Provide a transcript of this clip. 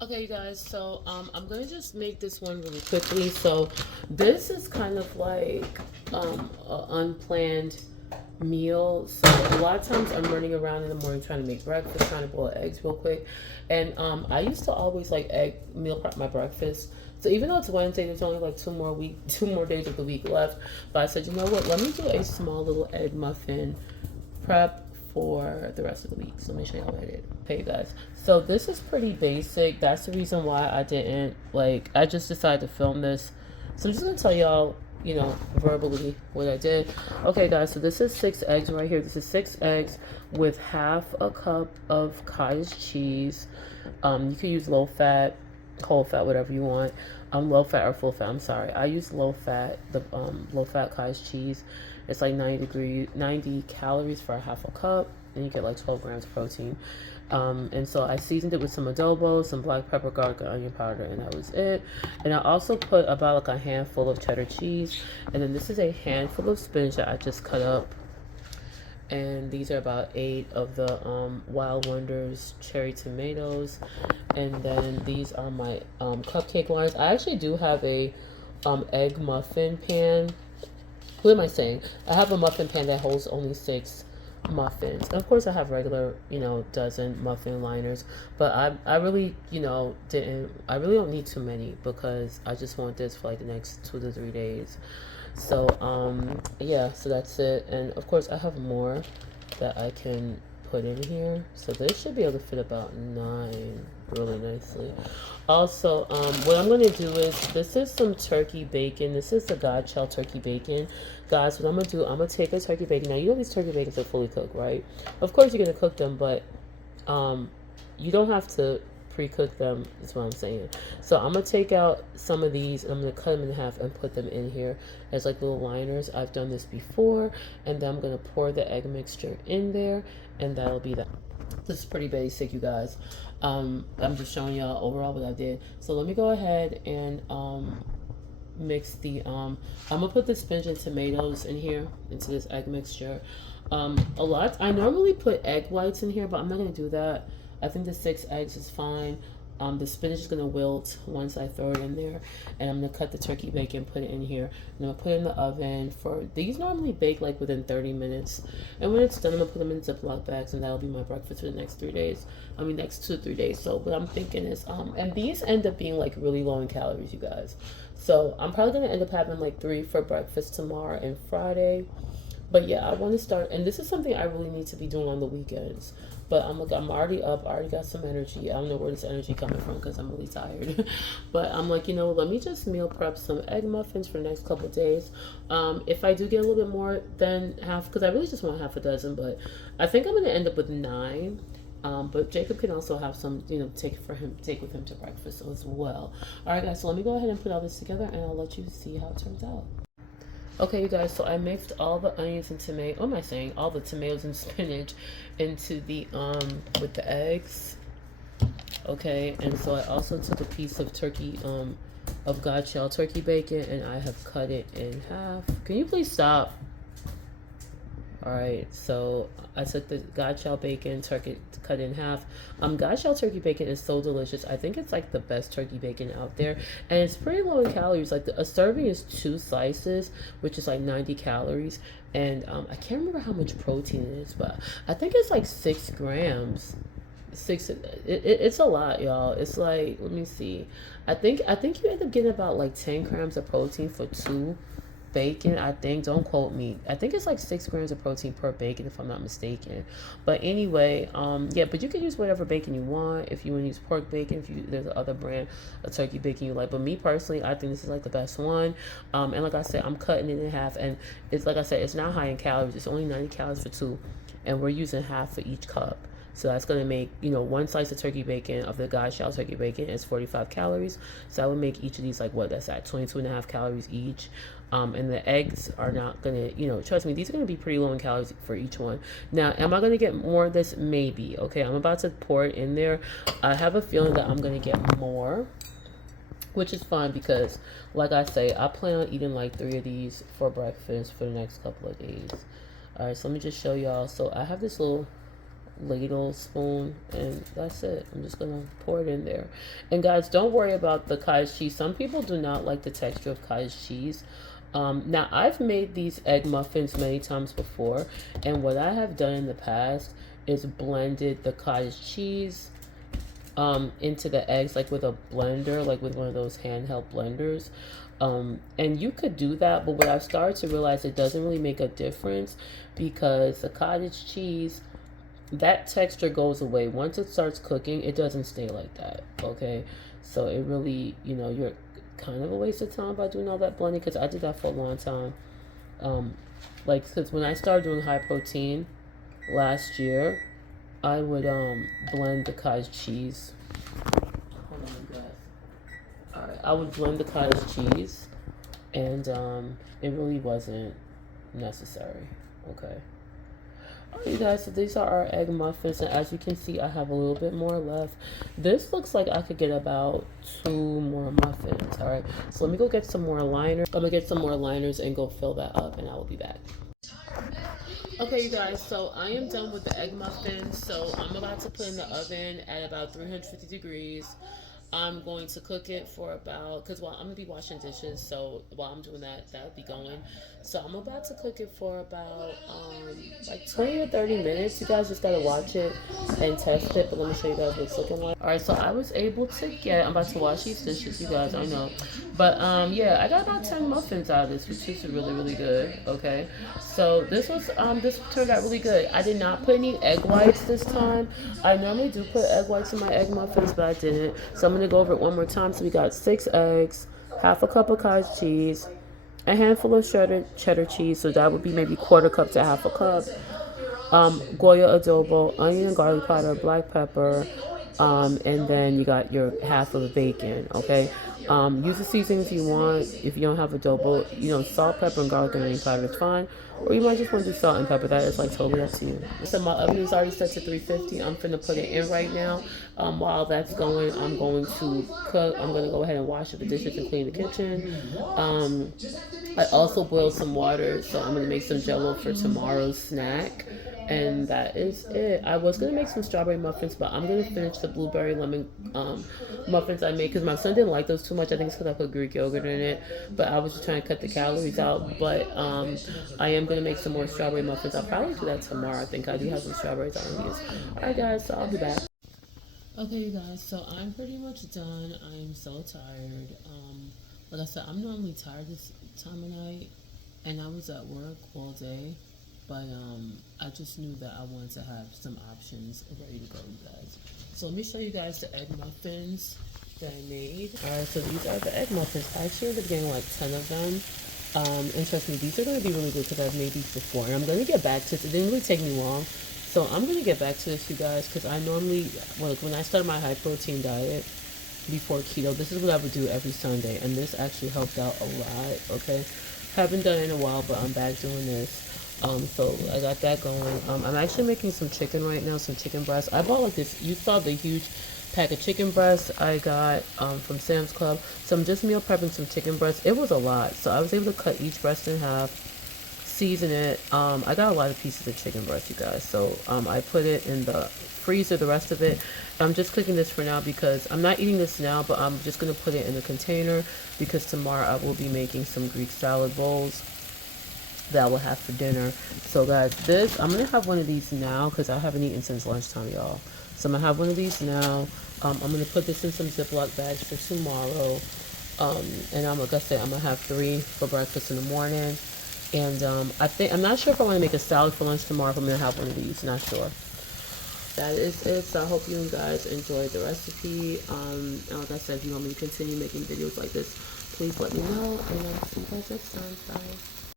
Okay, you guys, so I'm gonna just make this one really quickly. So this is kind of like an unplanned meal. So a lot of times I'm running around in the morning trying to make breakfast, trying to boil eggs real quick. And I used to always like egg meal prep my breakfast. So even though it's Wednesday, there's only like 2 more days of the week left. But I said, you know what? Let me do a small little egg muffin prep for the rest of the week. So let me show y'all what I did. Okay, you guys. So this is pretty basic. That's the reason why I didn't like. I just decided to film this. So I'm just gonna tell y'all, verbally what I did. Okay, guys. So this is 6 eggs right here. This is 6 eggs with half a cup of cottage cheese. You can use low fat, whole fat, whatever you want. Low fat or full fat. I'm sorry. I use low fat. The low fat cottage cheese. It's like 90 calories for a half a cup, and you get like 12 grams of protein. And so I seasoned it with some adobo, some black pepper, garlic, and onion powder, and that was it. And I also put about like a handful of cheddar cheese, and then this is a handful of spinach that I just cut up. And these are about 8 of the Wild Wonders cherry tomatoes. And then these are my cupcake lines. I actually do have a egg muffin pan. What am I saying? I have a muffin pan that holds only 6 muffins. And of course, I have regular, dozen muffin liners. But I really, I really don't need too many because I just want this for like the next 2 to 3 days. So, yeah, so that's it. And of course, I have more that I can put in here. So this should be able to fit about 9 really nicely. Also, what I'm going to do is, this is some turkey bacon. This is the God Shell turkey bacon. Guys, what I'm going to do, I'm going to take a turkey bacon. Now, you know these turkey bacons are fully cooked, right? Of course, you're going to cook them, but you don't have to pre-cook them, is what I'm saying. So I'm gonna take out some of these and I'm gonna cut them in half and put them in here as like little liners. I've done this before, and then I'm gonna pour the egg mixture in there, and that'll be that. This is pretty basic, you guys. I'm just showing y'all overall what I did. So let me go ahead and mix the I'm gonna put the spinach and tomatoes in here into this egg mixture. I normally put egg whites in here, but I'm not gonna do that. I think the 6 eggs is fine. The spinach is gonna wilt once I throw it in there, and I'm gonna cut the turkey bacon, put it in here, and I'm gonna put it in the oven for. These normally bake like within 30 minutes, and when it's done, I'm gonna put them in Ziploc bags, and that'll be my breakfast for the next 3 days. I mean, next 2 3 days. So what I'm thinking is, and these end up being like really low in calories, you guys. So I'm probably gonna end up having like 3 for breakfast tomorrow and Friday. But yeah, I want to start, and this is something I really need to be doing on the weekends. But I'm already up. I already got some energy. I don't know where this energy coming from because I'm really tired. But I'm like, let me just meal prep some egg muffins for the next couple of days. If I do get a little bit more than half, because I really just want half a dozen, but I think I'm gonna end up with 9. But Jacob can also have some, take with him to breakfast as well. All right, guys. So let me go ahead and put all this together, and I'll let you see how it turns out. Okay, you guys, so I mixed all the onions and tomato. What am I saying? All the tomatoes and spinach into the with the eggs. Okay, and so I also took a piece of turkey of God shell turkey bacon, and I have cut it in half. Can you please stop? All right, so I took the God shell bacon, turkey cut in half. God shell turkey bacon is so delicious. I think it's like the best turkey bacon out there, and it's pretty low in calories. Like a serving is 2 slices, which is like 90 calories, and I can't remember how much protein it is, but I think it's like 6 grams. It's a lot, y'all. It's like, let me see. I think you end up getting about like 10 grams of protein for 2 bacon. I think, don't quote me, I think it's like 6 grams of protein per bacon if I'm not mistaken. But anyway, yeah, but you can use whatever bacon you want. If you want to use pork bacon, if you there's another brand of turkey bacon you like, but me personally, I think this is like the best one. And like I said, I'm cutting it in half, and it's like I said, it's not high in calories. It's only 90 calories for 2, and we're using half for each cup. So that's going to make, 1 slice of turkey bacon of the God shell turkey bacon is 45 calories. So I would make each of these like what that's at 22 and a half calories each. And the eggs are not going to, trust me, these are going to be pretty low in calories for each one. Now, am I going to get more of this? Maybe. Okay, I'm about to pour it in there. I have a feeling that I'm going to get more, which is fine because, like I say, I plan on eating like 3 of these for breakfast for the next couple of days. All right, so let me just show y'all. So I have this little ladle spoon, and that's it. I'm just gonna pour it in there. And guys, don't worry about the cottage cheese. Some people do not like the texture of cottage cheese. Now I've made these egg muffins many times before, and what I have done in the past is blended the cottage cheese into the eggs, like with a blender, like with one of those handheld blenders. And you could do that, but what I've started to realize, it doesn't really make a difference, because the cottage cheese, that texture goes away once it starts cooking. It doesn't stay like that. Okay, so it really, you're kind of a waste of time by doing all that blending, because I did that for a long time. Like, because when I started doing high protein last year, I would blend the cottage cheese. Hold on, guys. All right, I would blend the cottage cheese, and it really wasn't necessary. Okay. All right, you guys, so these are our egg muffins, and as you can see, I have a little bit more left. This looks like I could get about 2 more muffins. All right, so let me go get some more liners. I'm gonna get some more liners and go fill that up, and I will be back. Okay, you guys, so I am done with the egg muffins. So I'm about to put in the oven at about 350 degrees. I'm going to cook it for about, because I'm going to be washing dishes, so while I'm doing that, that'll be going. So I'm about to cook it for about like 20 or 30 minutes. You guys just got to watch it and test it, but let me show you guys what it's looking like. All right, so I was able to I'm about to wash these dishes, you guys, I know. But yeah, I got about 10 muffins out of this, which is really, really good, okay? So this turned out really good. I did not put any egg whites this time. I normally do put egg whites in my egg muffins, but I didn't. So I'm going to go over it one more time. So we got 6 eggs, half a cup of cottage cheese, a handful of cheddar cheese, so that would be maybe quarter cup to half a cup, Goya adobo, onion and garlic powder, black pepper, and then you got your half of bacon, okay? Use the seasonings you want. If you don't have adobo, salt, pepper, and garlic and onion powder is fine. Or you might just want to do salt and pepper. That is like totally up to you. So my oven is already set to 350. I'm finna put it in right now. While that's going, I'm going to cook. I'm gonna go ahead and wash up the dishes and clean the kitchen. I also boiled some water, so I'm gonna make some jello for tomorrow's snack. And that is it. I was gonna make some strawberry muffins, but I'm gonna finish the blueberry lemon muffins I made, because my son didn't like those too much. I think it's because I put Greek yogurt in it, but I was just trying to cut the calories out. But I am gonna make some more strawberry muffins. I'll probably do that tomorrow. I think I do have some strawberries I want to use. All right, guys, so I'll be back. Okay, you guys, so I'm pretty much done. I am so tired. Like I said, I'm normally tired this time of night, and I was at work all day. But I just knew that I wanted to have some options ready to go, you guys. So let me show you guys the egg muffins that I made. All right, so these are the egg muffins. I actually ended up getting like 10 of them. And trust me, these are going to be really good because I've made these before. And I'm going to get back to this. It didn't really take me long. So I'm going to get back to this, you guys, because I normally, when I started my high protein diet before keto, this is what I would do every Sunday. And this actually helped out a lot, okay? Haven't done it in a while, but I'm back doing this. So I got that going. I'm actually making some chicken right now, some chicken breast. I bought like this, you saw the huge pack of chicken breast I got from Sam's Club. So I'm just meal prepping some chicken breast. It was a lot. So I was able to cut each breast in half, season it. I got a lot of pieces of chicken breast, you guys. So I put it in the freezer, the rest of it. I'm just cooking this for now because I'm not eating this now, but I'm just going to put it in a container because tomorrow I will be making some Greek salad bowls that I will have for dinner. So guys, I'm gonna have one of these now because I haven't eaten since lunchtime, y'all. So I'm gonna have one of these now. I'm gonna put this in some Ziploc bags for tomorrow. And like I said, I'm gonna have 3 for breakfast in the morning. And I'm not sure if I want to make a salad for lunch tomorrow. If I'm gonna have one of these, not sure. That is it. So I hope you guys enjoyed the recipe. And like I said, if you want me to continue making videos like this, please let me know. And I'll see you guys next time. Bye.